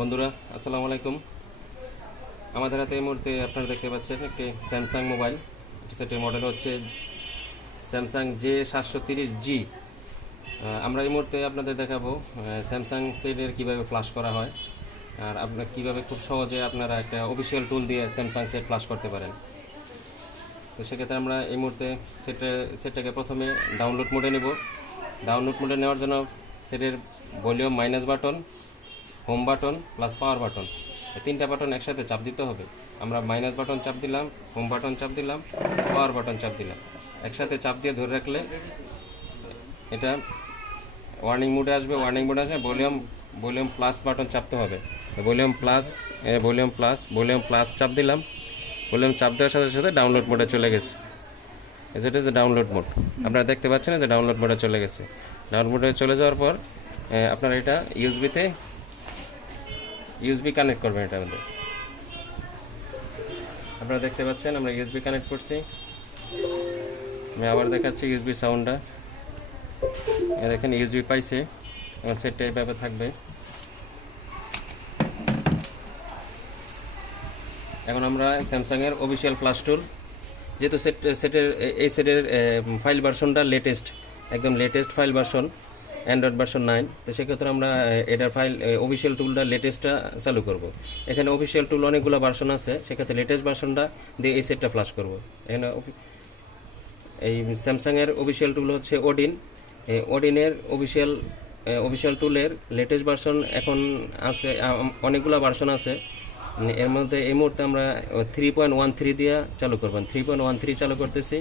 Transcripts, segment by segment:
বন্ধুরা, আসসালামু আলাইকুম। আমাদের হাতে এই মুহূর্তে আপনারা দেখতে পাচ্ছেন একটি স্যামসাং মোবাইল সেটির মডেল হচ্ছে স্যামসাং জে সাতশো তিরিশ জি আমরা এই মুহূর্তে আপনাদের দেখাবো স্যামসাং সেটের কীভাবে ফ্লাশ করা হয়, আর আপনার কীভাবে খুব সহজে আপনারা একটা অফিসিয়াল টুল দিয়ে স্যামসাং সেট ফ্লাশ করতে পারেন। তো সেক্ষেত্রে আমরা এই মুহূর্তে সেটে, সেটটাকে প্রথমে ডাউনলোড মোডে নেব। ডাউনলোড মোডে নেওয়ার জন্য সেটের volume minus button home button plus power button তিনটা বাটন একসাথে চাপ দিতে হবে। আমরা মাইনাস বাটন চাপ দিলাম হোম বাটন চাপ দিলাম পাওয়ার বাটন চাপ দিলাম। একসাথে চাপ দিয়ে ধরে রাখলে এটা ওয়ার্নিং মোডে আসবে ওয়ার্নিং মোডে আসবে ভলিউম ভলিউম প্লাস বাটন চাপতে হবে। Volume plus volume plus volume plus চাপ দিলাম। ভলিউম চাপ দেওয়ার সাথে সাথে ডাউনলোড মোডে চলে গেছে। যেটা যে ডাউনলোড মোড আপনারা দেখতে পাচ্ছেন যে ডাউনলোড মোডে চলে গেছে। ডাউনলোড মোডে চলে যাওয়ার পর আপনারা এটা ইউএসবিতে ইউএসবি কানেক্ট করবেন এটা আমাদের। আপনারা দেখতে পাচ্ছেন, আমরা ইউএসবি কানেক্ট করছি। আমি আবার দেখাচ্ছি ইউএসবি সাউন্ডটা এ দেখেন ইউএসবি পাইছে। আমার সেটটা এইভাবে থাকবে। এখন আমরা স্যামসাংয়ের অফিসিয়াল ফ্লাশ টুল যেহেতু সেট সেটের এই সেটের ফাইল ভার্সনটা লেটেস্ট একদম latest file version Android version nine তো সেক্ষেত্রে আমরা এটার ফাইল অফিসিয়াল টুলটা লেটেস্টটা চালু করব। এখানে অফিসিয়াল টুল অনেকগুলো ভার্সন আছে। সেক্ষেত্রে লেটেস্ট ভার্সনটা দিয়ে এই সেটটা ফ্লাশ করব। এখানে এই স্যামসাংয়ের অফিসিয়াল টুল হচ্ছে ওডিন ওডিনের অফিসিয়াল অফিসিয়াল টুলের লেটেস্ট ভার্সন এখন আছে অনেকগুলো ভার্সন আছে। এর মধ্যে এই মুহূর্তে আমরা থ্রি পয়েন্ট ওয়ান থ্রি দিয়ে চালু করবেন থ্রি পয়েন্ট ওয়ান থ্রি চালু করতেছি।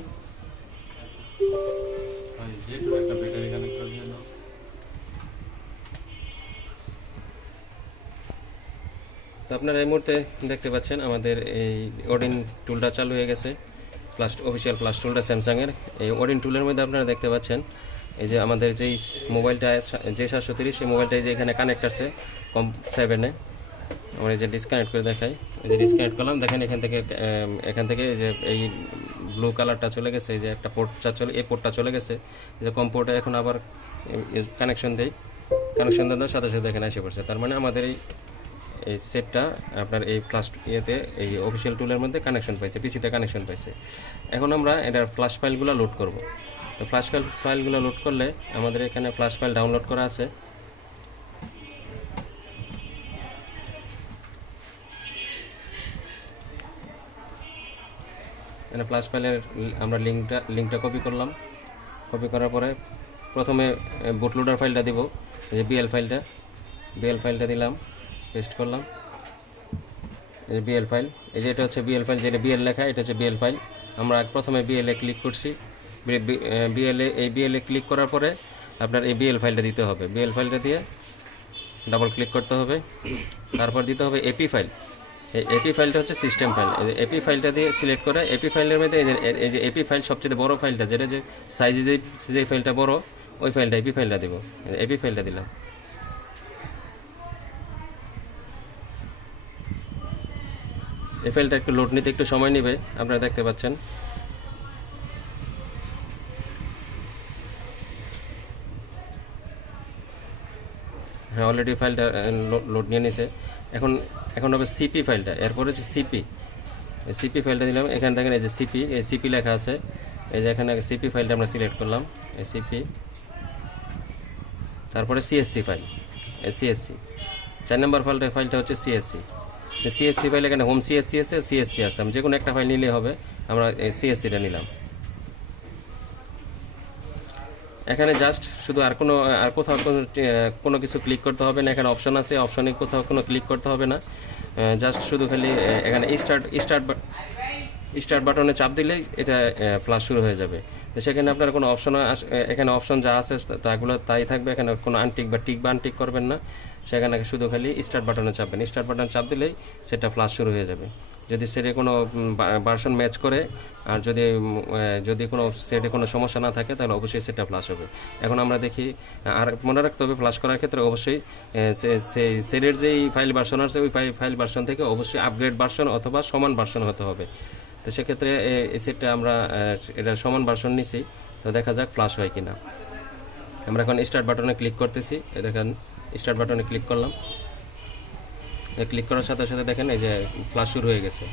তো আপনারা এই মুহূর্তে দেখতে পাচ্ছেন আমাদের এই ওডিন টুলটা চালু হয়ে গেছে। প্লাস অফিসিয়াল প্লাস টুলটা স্যামসাংয়ের এই ওডিন টুলের মধ্যে আপনারা দেখতে পাচ্ছেন, এই যে আমাদের যেই মোবাইলটা যে সাতশো তিরিশ, সেই মোবাইলটা এই যে এখানে কানেক্ট আছে কম সেভেনে আমরা যে ডিসকানেক্ট করে দেখাই। এই যে ডিসকানেক্ট করলাম, দেখেন এখান থেকে এখান থেকে এই যে এই ব্লু কালারটা চলে গেছে, এই যে একটা পোর্টটা চলে, এই পোর্টটা চলে গেছে। যে কম পোর্টে এখন আবার কানেকশন দেই। কানেকশন দেওয়ার সাথে সাথে এখানে এসে পড়ছে। তার মানে আমাদের এই এই সেটটা আপনার এই ফ্লাশ ইয়েতে, এই অফিসিয়াল টুলের মধ্যে কানেকশন পাইছে পিসিতে কানেকশন পাইছে। এখন আমরা এটার ফ্লাশ ফাইলগুলো লোড করব। তো ফ্লাশ ফাইল ফাইলগুলো লোড করলে আমাদের এখানে ফ্লাশ ফাইল ডাউনলোড করা আছে। এখানে ফ্লাশ ফাইলের আমরা লিঙ্কটা লিঙ্কটা কপি করলাম। কপি করার পরে প্রথমে বুটলোডার ফাইলটা দিব যে বিএল ফাইলটা বিএল ফাইলটা দিলাম। পেস্ট করলাম। বিএল ফাইল এই যে এটা হচ্ছে বিএল ফাইল যেটা বিএল লেখা, এটা হচ্ছে বিএল ফাইল আমরা প্রথমে বিএলএ ক্লিক করছি। বিএলএ এই বিএলএ ক্লিক করার পরে আপনার এই বিএল ফাইলটা দিতে হবে। বিএল ফাইলটা দিয়ে ডাবল ক্লিক করতে হবে। তারপর দিতে হবে এপি ফাইল এই এপি ফাইলটা হচ্ছে সিস্টেম ফাইল এপি ফাইলটা দিয়ে সিলেক্ট করে এপি ফাইলের মধ্যে এই যে এই যে এপি ফাইল সবচেয়ে বড় ফাইলটা যেটা যে সাইজে যে যে ফাইলটা বড়, ওই ফাইলটা এপি ফাইলটা দেবো। এপি ফাইলটা দিলাম। এই ফাইলটা একটু লোড নিতে একটু সময় নেবে, আপনারা দেখতে পাচ্ছেন। হ্যাঁ অলরেডি ফাইলটা লোড নিয়ে নিছে। এখন এখন হবে সিপি ফাইলটা এরপর হচ্ছে সিপি সিপি ফাইলটা দিলাম, এখানে দেখেন এই যে সিপি এই সিপি লেখা আছে। এই যে এখানে সিপি ফাইলটা আমরা সিলেক্ট করলাম, এই সিপি তারপরে সিএসসি ফাইল এই সিএসসি চার নম্বর ফাইলটা ফাইলটা হচ্ছে সিএসসি সিএসসি ফাইল এখানে হোম সিএসসি আছে সিএসসি আছে। আমি যে কোনো একটা ফাইল নিলে হবে, আমরা সিএসসিটা নিলাম। এখানে জাস্ট শুধু আর কোনো, আর কোথাও কোনো কোনো কিছু ক্লিক করতে হবে না। এখানে অপশন আছে অপশনে কোথাও কোনো ক্লিক করতে হবে না। জাস্ট শুধু খালি এখানে স্টার্ট স্টার্ট স্টার্ট বাটনে চাপ দিলেই এটা ফ্লাশ শুরু হয়ে যাবে। তো সেখানে আপনার কোনো অপশন এখানে অপশন যা আছে তাগুলো তাই থাকবে, এখানে কোনো আনটিক বা টিক বা আনটিক করবেন না। সেখানে শুধু খালি স্টার্ট বাটনে চাপবেন। স্টার্ট বাটন চাপ দিলেই সেটা ফ্লাশ শুরু হয়ে যাবে। যদি সেটে কোনো ভার্সন ম্যাচ করে, আর যদি যদি কোনো সেটে কোনো সমস্যা না থাকে, তাহলে অবশ্যই সেটা ফ্লাশ হবে। এখন আমরা দেখি, আর মনে রাখতে হবে ফ্লাশ করার ক্ষেত্রে অবশ্যই সেই সেটের যেই ফাইল ভার্সন আছে, ওই ফাইল ভার্সন থেকে অবশ্যই আপগ্রেড ভার্সন অথবা সমান ভার্সন হতে হবে। তো সেক্ষেত্রে এ- এই আমরা এটা সমান ভার্সন নিছি তো দেখা যাক ফ্লাশ হয় কিনা। আমরা এখন স্টার্ট বাটনে ক্লিক করতেছি এ দেখেন স্টার্ট বাটনে ক্লিক করলাম। ক্লিক করার সাথে সাথে দেখেন এই যে ফ্লাশ শুরু হয়ে গেছে।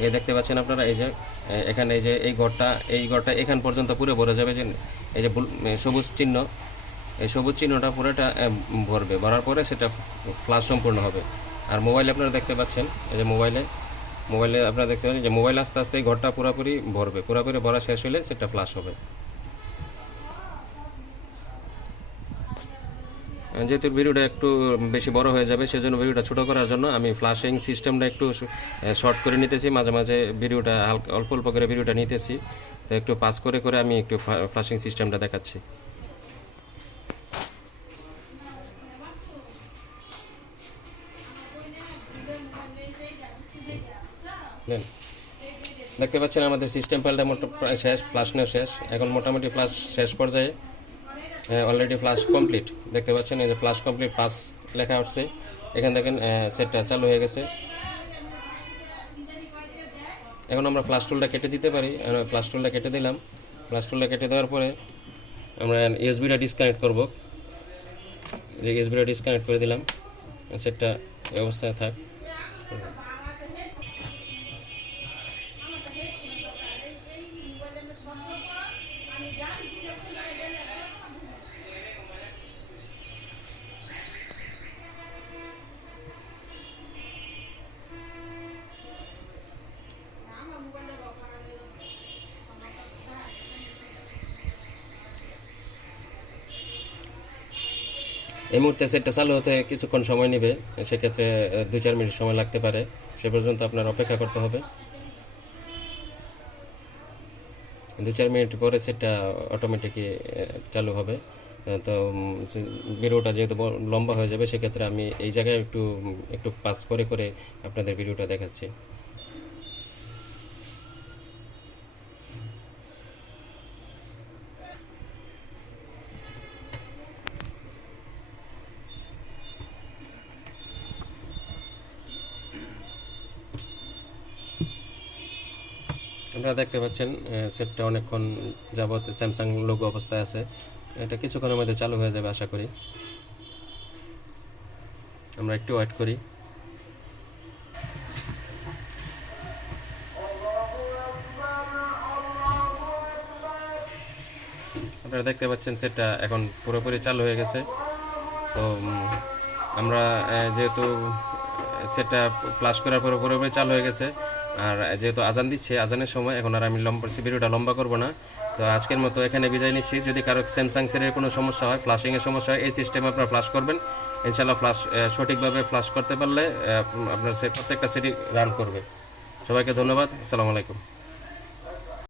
এই দেখতে পাচ্ছেন আপনারা এই যে এখানে এই যে এই ঘরটা এই ঘরটা এখান পর্যন্ত পুরো ভরে যাবে যে এই যে সবুজ চিহ্ন এই সবুজ চিহ্নটা পুরোটা এ, ভরবে। ভরার পরে সেটা ফ্লাশ সম্পূর্ণ হবে। আর মোবাইলে আপনারা দেখতে পাচ্ছেন এই যে মোবাইলে মোবাইলে আপনারা দেখতে পাচ্ছেন যে মোবাইল আস্তে আস্তে ঘরটা পুরোপুরি ভরবে। পুরোপুরি ভরা শেষ হলে সেটা ফ্লাশ হবে। যেহেতু ভিডিওটা একটু বেশি বড় হয়ে যাবে, সেজন্য ভিডিওটা ছোট করার জন্য আমি ফ্লাশিং সিস্টেমটা একটু শর্ট করে নিতেছি। মাঝে মাঝে ভিডিওটা অল্প অল্প করে ভিডিওটা নিতেছি। তো একটু পাস করে করে আমি একটু ফ্লাশিং সিস্টেমটা দেখাচ্ছি। দেন। দেখতে পাচ্ছেন আমাদের সিস্টেম মোটা প্রায় শেষ ফ্লাশ নেওয়া শেষ। এখন মোটামুটি ফ্লাশ শেষ পর্যায়ে অলরেডি ফ্লাশ কমপ্লিট দেখতে পাচ্ছেন এই যে ফ্লাশ কমপ্লিট পাস লেখা উঠছে এখান দেখেন সেটটা চালু হয়ে গেছে। এখন আমরা ফ্লাশ টুলটা কেটে দিতে পারি। ফ্লাশ টুলটা কেটে দিলাম। ফ্লাশ টুলটা কেটে দেওয়ার পরে আমরা ইউএসবিটা ডিসকানেক্ট করব। ইউএসবিটা ডিসকানেক্ট করে দিলাম। সেটটা অবস্থায় থাক। এই মুহূর্তে সেটটা চালু হতে কিছুক্ষণ সময় নেবে, সেক্ষেত্রে দু চার মিনিট সময় লাগতে পারে। সে পর্যন্ত আপনার অপেক্ষা করতে হবে। দু চার মিনিট পরে সেটটা অটোমেটিকই চালু হবে। তো ভিডিওটা যেহেতু লম্বা হয়ে যাবে, সেক্ষেত্রে আমি এই জায়গায় একটু একটু পাস করে করে আপনাদের ভিডিওটা দেখাচ্ছি। আপনারা দেখতে পাচ্ছেন সেটটা অনেকক্ষণ যাবত স্যামসাং লোগো অবস্থায় আছে। এটা কিছুক্ষণের মধ্যে চালু হয়ে যাবে, আশা করি। আমরা একটু ওয়েট করি। আপনারা দেখতে পাচ্ছেন, সেটটা এখন পুরোপুরি চালু হয়ে গেছে। তো আমরা যেহেতু সেটটা ফ্লাশ করার পরে পুরোপুরি চালু হয়ে গেছে আর যেহেতু আজান দিচ্ছে, আজানের সময় এখন আর আমি লম্বা ভিডিওটা লম্বা করব না। তো আজকের মতো এখানে বিদায় নিচ্ছি। যদি কারও স্যামসাং সেলের কোনো সমস্যা হয় ফ্লাশিংয়ের সমস্যা হয়, এই সিস্টেমে আপনারা ফ্লাশ করবেন। ইনশাল্লাহ ফ্লাশ সঠিকভাবে ফ্লাশ করতে পারলে আপনার সে প্রত্যেকটা সেটি রান করবে। সবাইকে ধন্যবাদ। আসসালামু আলাইকুম।